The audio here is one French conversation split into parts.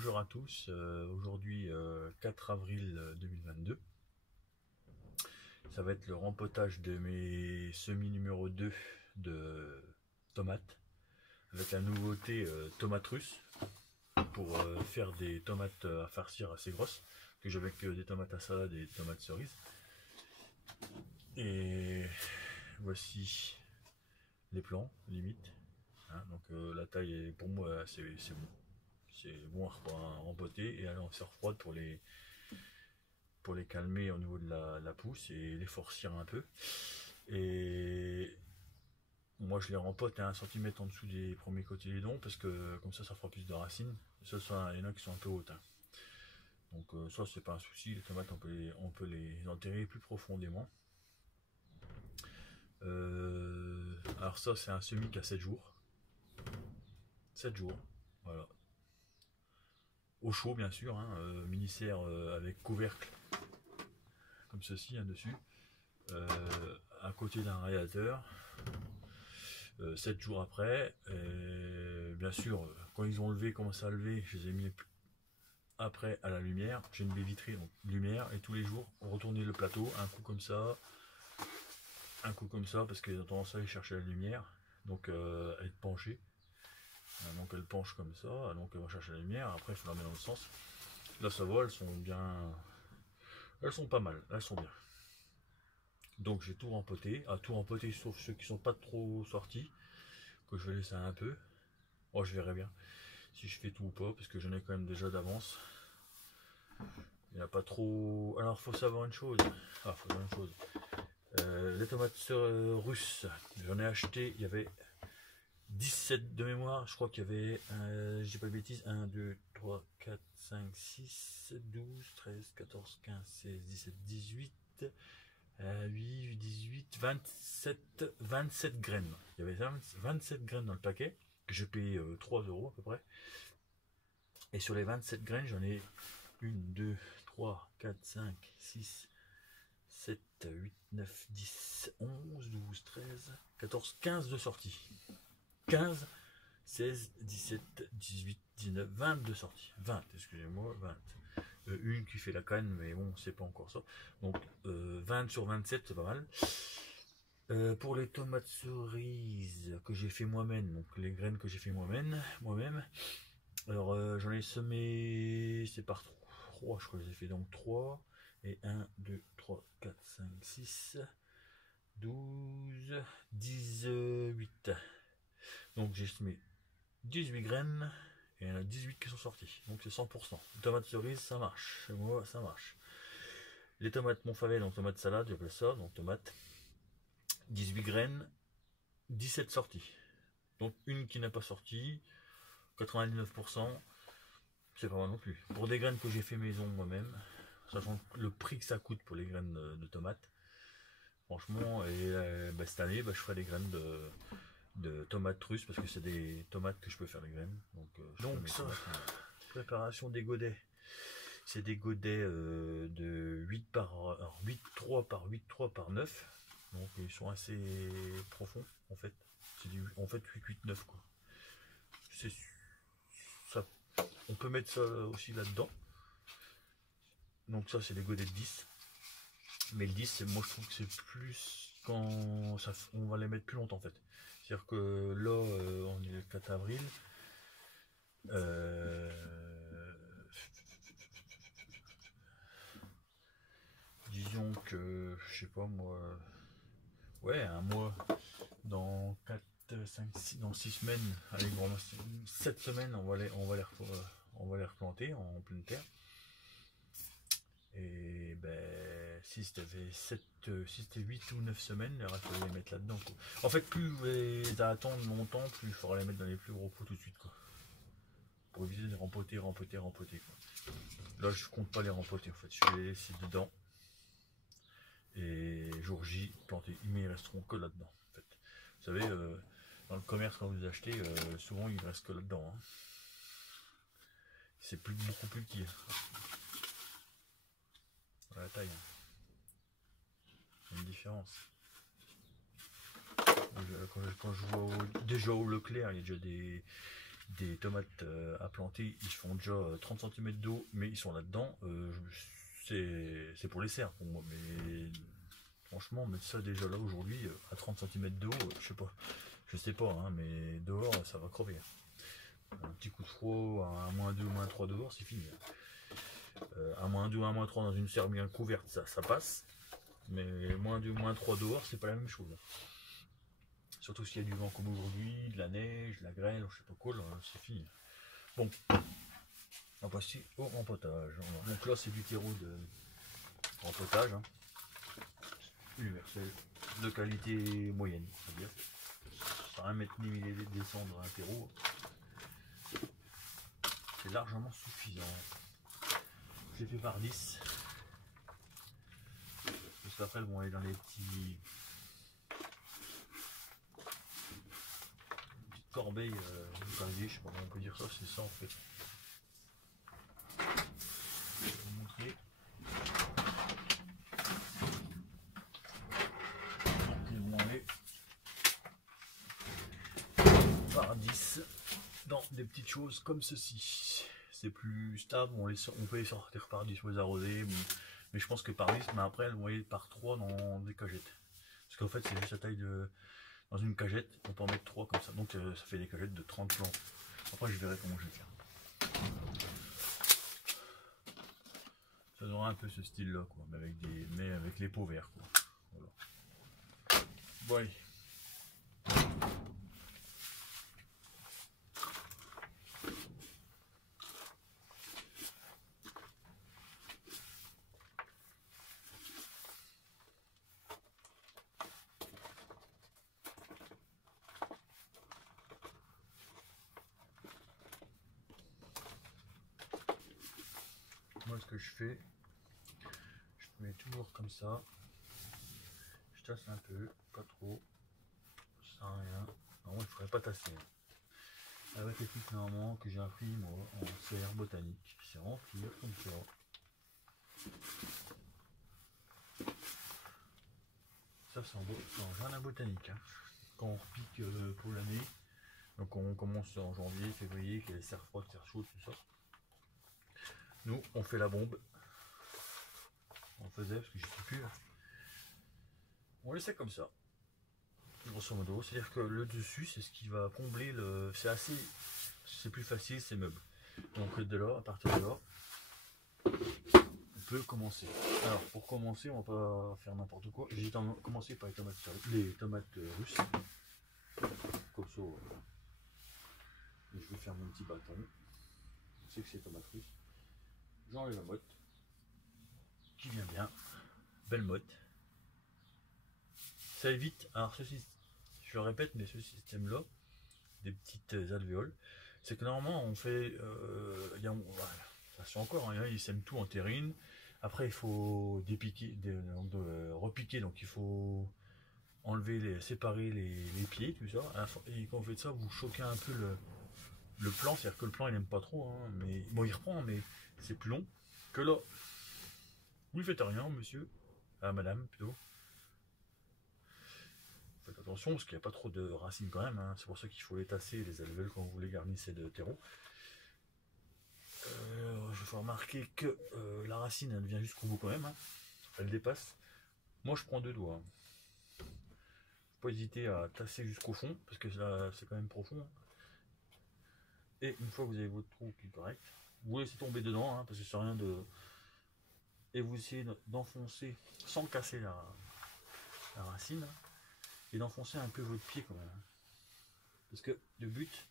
Bonjour à tous, aujourd'hui 4 avril 2022, ça va être le rempotage de mes semis numéro 2 de tomates, avec la nouveauté tomate russe, pour faire des tomates à farcir assez grosses, que j'ai avec des tomates à salade et des tomates cerises. Et voici les plants, limite, hein, donc la taille est pour moi c'est bon. C'est bon à rempoter et aller en serre froide pour les calmer au niveau de la pousse et les forcir un peu. Et moi je les rempote à 1 cm en dessous des premiers cotylédons parce que comme ça fera plus de racines. Il y en a qui sont un peu hautes, hein. Donc ça c'est pas un souci, les tomates on peut les enterrer plus profondément. Alors ça c'est un semis qui a 7 jours. 7 jours, voilà. Au chaud bien sûr, hein, mini-serre avec couvercle comme ceci, hein, dessus, à côté d'un radiateur. 7 jours après, bien sûr quand ils ont levé, commencé à lever, je les ai mis après à la lumière. J'ai une baie vitrée, donc lumière, et tous les jours retourner le plateau, un coup comme ça, parce qu'ils ont tendance à aller chercher la lumière, donc à être penché. Donc elle penche comme ça, donc elle va chercher la lumière. Après il faut la mettre dans le sens. Là ça va, elles sont bien, elles sont pas mal, elles sont bien. Donc j'ai tout rempoté, sauf ceux qui sont pas trop sortis, que je vais laisser un peu. Oh, je verrai bien si je fais tout ou pas, parce que j'en ai quand même déjà d'avance. Il n'y a pas trop. Alors faut savoir une chose. Les tomates russes, j'en ai acheté, il y avait 17 de mémoire, je crois qu'il y avait, je dis pas de bêtises, 1, 2, 3, 4, 5, 6, 12, 13, 14, 15, 16, 17, 18, 8, 18, 27 graines. Il y avait 27 graines dans le paquet, que je paye 3 € à peu près. Et sur les 27 graines, j'en ai 1, 2, 3, 4, 5, 6, 7, 8, 9, 10, 11, 12, 13, 14, 15 de sortie. 15, 16, 17, 18, 19, 20 de sortie. 20, excusez-moi, 20. Une qui fait la canne, mais bon, c'est pas encore ça. Donc 20 sur 27, c'est pas mal. Pour les tomates cerises que j'ai fait moi-même, donc les graines que j'ai fait moi-même, alors j'en ai semé, c'est par 3, je crois que j'ai fait donc 3, et 1, 2, 3, 4, 5, 6, 12, 18. Donc j'ai semé 18 graines, et il y en a 18 qui sont sorties, donc c'est 100%. Les tomates cerises, ça marche, chez moi ça marche. Les tomates Montfavet, donc tomates salade, j'appelle ça, donc tomates, 18 graines, 17 sorties. Donc une qui n'a pas sorti, 99%, c'est pas mal non plus. Pour des graines que j'ai fait maison moi-même, sachant le prix que ça coûte pour les graines de tomates, franchement, et cette année, je ferai des graines de tomates russes, parce que c'est des tomates que je peux faire les graines. Donc ça, préparation des godets. C'est des godets de 8 par 8,3 par 8,3 par 9. Donc ils sont assez profonds en fait. C'est en fait 8,8,9 quoi. C'est ça. On peut mettre ça aussi là-dedans. Donc ça c'est des godets de 10. Mais le 10, moi je trouve que c'est plus quand ça, on va les mettre plus longtemps en fait. C'est-à-dire que là on est le 4 avril. Disons que je sais pas moi, ouais, un mois, dans 4, 5, 6, dans 6 semaines, allez, 7 semaines, on va les replanter en pleine terre. Et ben, si c'était 8 ou 9 semaines, il aurait fallu les mettre là-dedans. En fait, plus vous les attendre longtemps, plus il faudra les mettre dans les plus gros pots tout de suite, quoi. Pour éviter de rempoter, quoi. Là, je compte pas les rempoter, en fait. Je vais les laisser dedans. Et jour J, planter. Mais ils resteront que là-dedans, en fait. Vous savez, dans le commerce, quand vous achetez, souvent, il reste que là-dedans, hein. C'est beaucoup plus petit. Voilà la taille. Il y a une différence. Quand je vois déjà au Leclerc, il y a déjà des tomates à planter, ils font déjà 30 cm d'eau, mais ils sont là-dedans. C'est pour les serres pour moi, mais franchement, mettre ça déjà là aujourd'hui à 30 cm d'eau, je sais pas, hein, mais dehors ça va crever. Un petit coup de froid, à -2, -3 dehors, c'est fini. À -2, à -3 dans une serre bien couverte, ça passe, mais -2, -3 dehors, c'est pas la même chose. Surtout s'il y a du vent comme aujourd'hui, de la neige, de la grêle, je sais pas quoi, c'est fini. Bon, on passe au rempotage. Donc là, c'est du terreau de rempotage, hein. Universel, de qualité moyenne, c'est-à-dire ça va mettre ni mille descendre un terreau, c'est largement suffisant. Je l'ai fait par 10, parce qu'après, elles vont aller dans les petites corbeilles, je sais pas comment on peut dire ça, c'est ça en fait. Je vais vous montrer. Ils vont aller par 10 dans des petites choses comme ceci. C'est plus stable, on peut les sortir par 10 pour les arroser, mais je pense que par 10, mais après elles vont aller par 3 dans des cagettes. Parce qu'en fait, c'est juste la taille de. Dans une cagette, on peut en mettre 3 comme ça, donc ça fait des cagettes de 30 plantes. Après, je verrai comment je vais faire. Ça aura un peu ce style là, quoi, mais avec les pots verts, quoi. Voilà. Bon, allez. Moi, ce que je fais, je mets toujours comme ça, je tasse un peu, pas trop, sans rien. Non, je ne ferais pas tasser. Avec les trucs normalement que j'ai appris moi en CR botanique, c'est remplir comme ça. Ça c'est en jardin botanique, hein. Quand on repique pour l'année, donc on commence en janvier, février, qu'il y a les serres froides, serres chaudes, tout ça. Nous, on fait la bombe. On faisait, parce que je sais plus. On laissait comme ça. Grosso modo, c'est-à-dire que le dessus, c'est ce qui va combler le. C'est plus facile, c'est meuble. Donc de là, à partir de là, on peut commencer. Alors pour commencer, on va pas faire n'importe quoi. J'ai commencé par les tomates russes. Comme ça. Je vais faire mon petit bâton. Je sais que c'est tomates russes. J'enlève la motte. Qui vient bien. Belle motte. Ça évite. Alors ceci, je le répète, mais ce système-là, des petites alvéoles, c'est que normalement on fait. Ça se fait encore, hein, ils sèment tout en terrine. Après il faut dépiquer, repiquer, donc il faut enlever, séparer les pieds, tout ça. Et quand vous faites ça, vous choquez un peu le plan, c'est-à-dire que le plan il n'aime pas trop, hein, mais bon il reprend, mais c'est plus long que là. Vous ne faites rien, monsieur, madame plutôt. Faites attention parce qu'il n'y a pas trop de racines quand même, hein. C'est pour ça qu'il faut les tasser, les alvéoles quand vous les garnissez de terreau. Je vais remarquer que la racine elle vient jusqu'au bout quand même, hein. Elle dépasse. Moi je prends 2 doigts, hein. Faut pas hésiter à tasser jusqu'au fond parce que c'est quand même profond, hein. Et une fois que vous avez votre trou qui est correct, vous laissez tomber dedans, hein, parce que c'est rien de. Et vous essayez d'enfoncer sans casser la racine, hein, et d'enfoncer un peu votre pied quand même. Parce que le but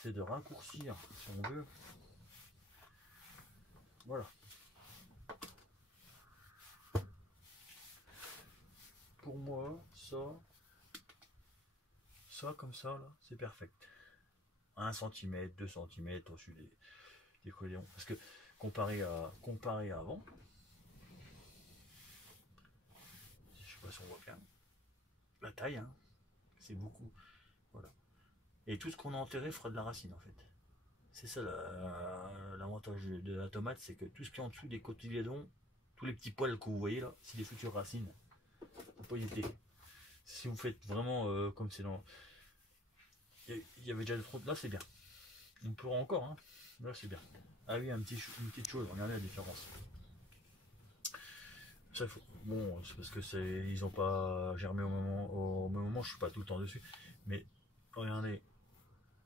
c'est de raccourcir si on veut. Voilà. Pour moi, ça comme ça, là, c'est perfect. 1 cm, 2 cm au-dessus des collants. Parce que comparé à avant, je sais pas si on voit bien, la taille, hein, c'est beaucoup. Voilà. Et tout ce qu'on a enterré fera de la racine en fait. C'est ça l'avantage de la tomate, c'est que tout ce qui est en dessous des cotylédons, tous les petits poils que vous voyez là, c'est des futures racines. Faut pas hésiter. Si vous faites vraiment comme c'est dans. Il y avait déjà trop de là, c'est bien. On peut encore, hein. Là c'est bien. Ah oui, une petite chose, regardez la différence. Ça, bon, c'est parce que ils ont pas germé au même moment, je suis pas tout le temps dessus. Mais regardez,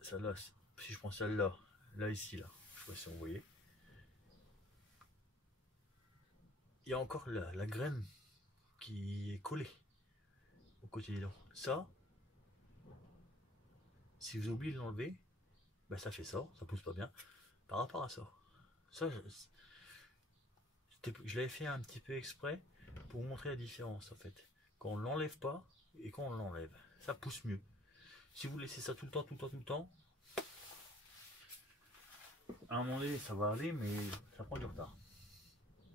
celle-là, si je prends celle-là, là ici, là, je sais pas si vous voyez, il y a encore la graine qui est collée au côté des dents. Ça, si vous oubliez de l'enlever, ben ça fait ça pousse pas bien. Par rapport à ça, ça je l'avais fait un petit peu exprès pour vous montrer la différence en fait. Quand on l'enlève pas et quand on l'enlève, ça pousse mieux. Si vous laissez ça tout le temps, tout le temps, tout le temps, à un moment donné ça va aller, mais ça prend du retard.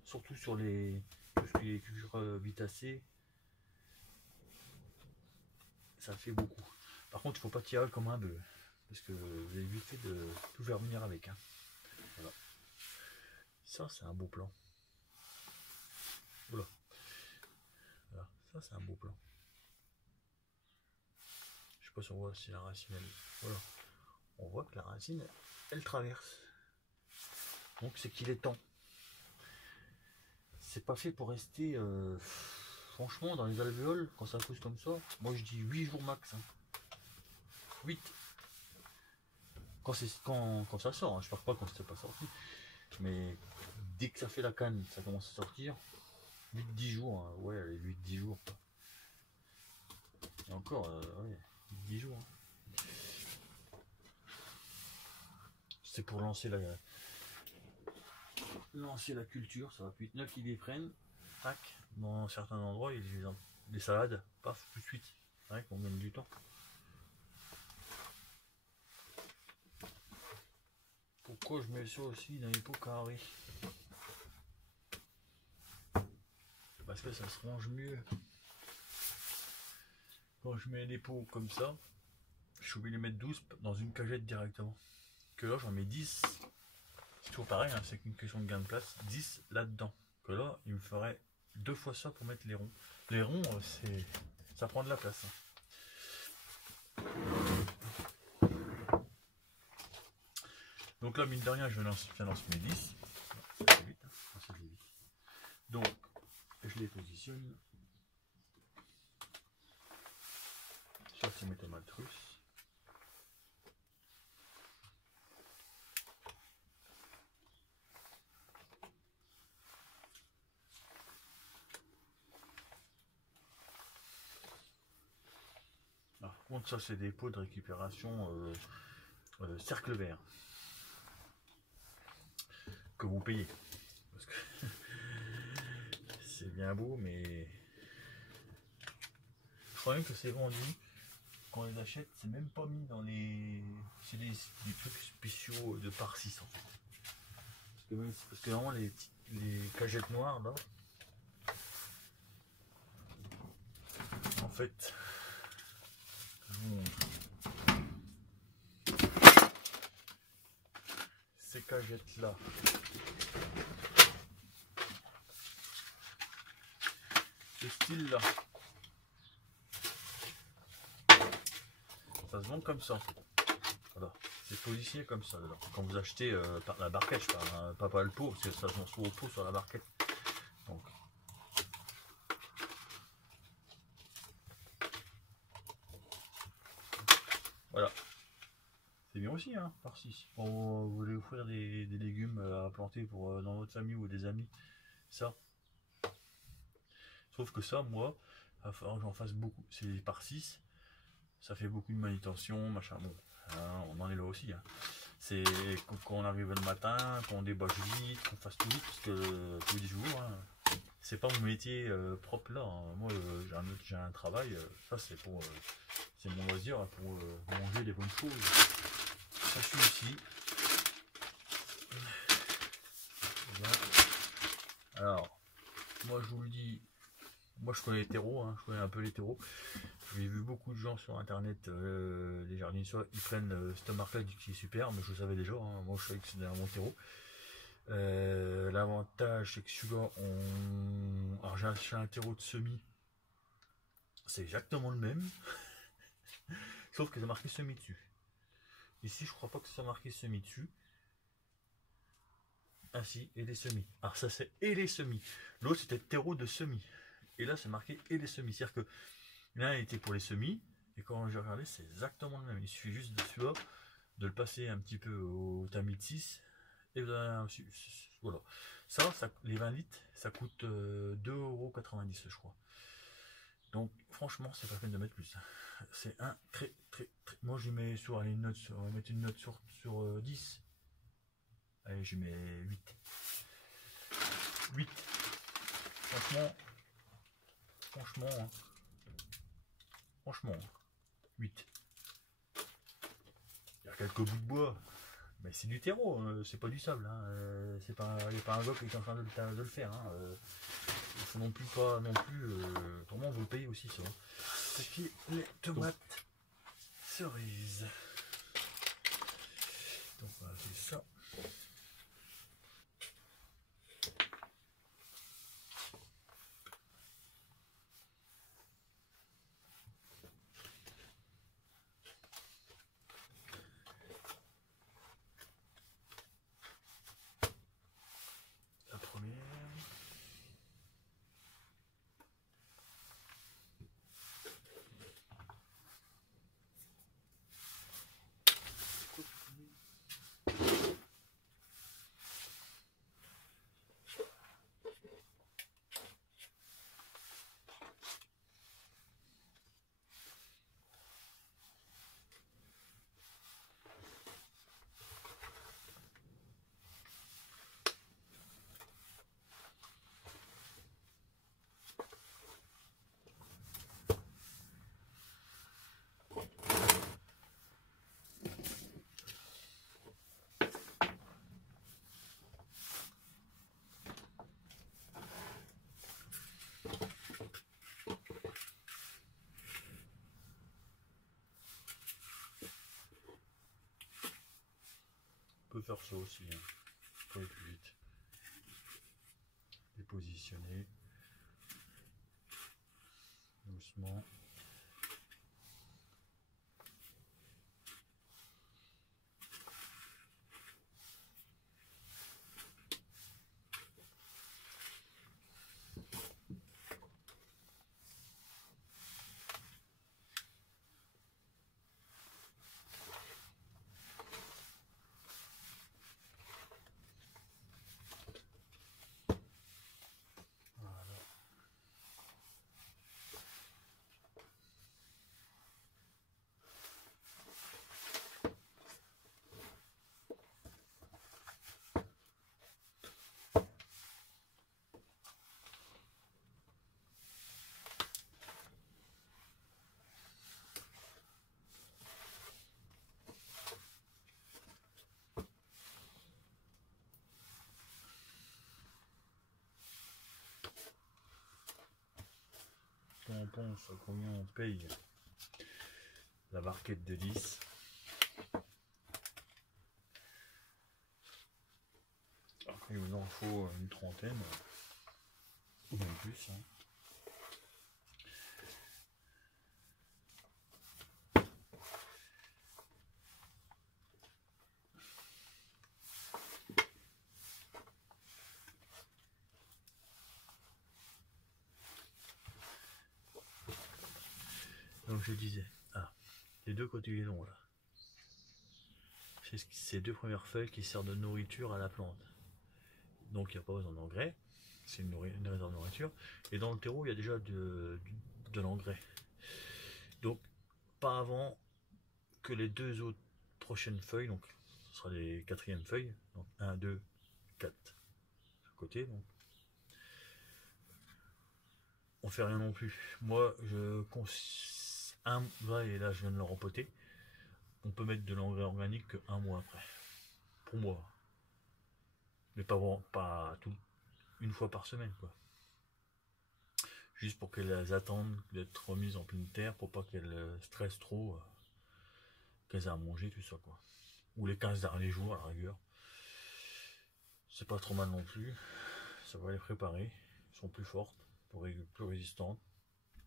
Surtout sur tout ce qui est culture vitacée, ça fait beaucoup. Par contre, il faut pas tirer comme un bœuf, parce que vous allez éviter de tout faire venir avec. Hein. Voilà. Ça, c'est un beau plan. Voilà. Voilà. Ça, c'est un beau plan. Je sais pas si on voit si la racine, voilà. On voit que la racine, elle traverse. Donc, c'est qu'il est temps. C'est pas fait pour rester, franchement, dans les alvéoles, quand ça pousse comme ça. Moi, je dis 8 jours max. Hein. 8. Quand ça sort, hein. Je parle pas quand c'est pas sorti. Mais dès que ça fait la canne, ça commence à sortir. 8-10 jours, hein. Ouais, 8-10 jours. Et encore, ouais, 10 jours. Hein. C'est pour lancer la culture, ça va plus vite. Neuf qui les prennent, tac, dans certains endroits, les salades, paf, tout de suite. C'est vrai qu'on gagne du temps. Pourquoi je mets ça aussi dans les pots carrés? Parce que ça se range mieux. Quand je mets des pots comme ça, je suis obligé de les mettre 12 dans une cagette directement. Que là, j'en mets 10. C'est toujours pareil, hein, c'est qu'une question de gain de place. 10 là-dedans. Que là, il me faudrait 2 fois ça pour mettre les ronds. Les ronds, ça prend de la place. Hein. Donc là, mine de rien, je lance mes 10. Ça vite, hein. Ça vite. Donc, je les positionne. Ça, c'est mes tomates russes. Par contre, ça, c'est des pots de récupération cercle vert que vous payez. Parce que c'est bien beau, mais je crois même que c'est vendu. Quand on les achète, c'est même pas mis dans les. C'est des trucs spéciaux de par 6 en fait. Parce que vraiment les cagettes noires là, en fait, je vous montre. Ces cagettes là, ce style là, ça se vend comme ça. Voilà, c'est positionné comme ça dedans. Quand vous achetez la barquette, je parle, hein, pas le pot, parce que ça se vend souvent au pot sur la barquette. Donc, voilà. C'est bien aussi, hein, par 6. Quand vous voulez offrir des légumes à planter pour dans votre famille ou des amis, ça. Sauf que ça, moi, il va falloir que j'en fasse beaucoup. C'est par 6, ça fait beaucoup de manutention, machin. Bon, hein, on en est là aussi. Hein. C'est quand on arrive le matin, qu'on débâche vite, qu'on fasse tout vite, parce que tous les jours, hein, c'est pas mon métier propre là. Hein. Moi, j'ai un travail, ça c'est pour, c'est mon loisir pour manger des bonnes choses. Ça suit ici. Voilà. Alors, moi je vous le dis, moi je connais les terreaux, hein, je connais un peu les terreaux. J'ai vu beaucoup de gens sur internet, les jardiniers, ils prennent cette marque-là qui est super, mais je le savais déjà, hein, moi je savais que c'était un bon terreau. L'avantage c'est que celui-là, alors j'ai acheté un terreau de semis, c'est exactement le même, sauf que c'est marqué semis dessus. Ici, je crois pas que ça marqué semis dessus. Ah si, et les semis. Alors ça c'est et les semis. L'autre c'était terreau de semis. Et là c'est marqué et les semis. C'est-à-dire que l'un était pour les semis. Et quand j'ai regardé, c'est exactement le même. Il suffit juste de celui-là, de le passer un petit peu au tamis de 6. Et voilà. Ça, les 20 litres, ça coûte 2,90 €, je crois. Donc franchement, c'est pas la peine de mettre plus. C'est un très. Moi je mets sur une note, on va mettre une note sur 10. Allez, je mets 8. 8. Franchement, franchement, 8. Il y a quelques bouts de bois, mais c'est du terreau, c'est pas du sable. Hein. Il n'y a pas un gars qui est en train de le faire. Hein. Il faut non plus pas, non plus, autrement vous le payez aussi ça. Et puis les tomates cerises. Donc voilà, c'est ça. La première. On peut faire ça aussi, hein, pour aller plus vite. Les positionner doucement. On pense à combien on paye la barquette de 10. Après il en faut une trentaine ou même plus. Hein. Donc je disais, les deux cotylédons là, c'est ces deux premières feuilles qui servent de nourriture à la plante. Donc il n'y a pas besoin d'engrais, c'est une réserve de nourriture. Et dans le terreau, il y a déjà de l'engrais. Donc pas avant que les deux autres prochaines feuilles, donc ce sera les quatrièmes feuilles, donc 1, 2, 4 à côté. Donc on fait rien non plus. Moi je et là je viens de le rempoter. On peut mettre de l'engrais organique qu'un mois après. Pour moi. Mais pas une fois par semaine, quoi. Juste pour qu'elles attendent d'être remises en pleine terre, pour pas qu'elles stressent trop, qu'elles aient à manger, tout ça, quoi. Ou les 15 derniers jours, à la rigueur. C'est pas trop mal non plus. Ça va les préparer. Elles sont plus fortes, plus résistantes,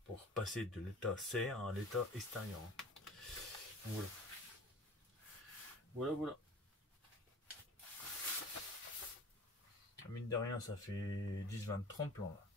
pour passer de l'état serre à l'état extérieur. Donc voilà. Voilà, voilà. Mine de rien, ça fait 10, 20, 30 plans là.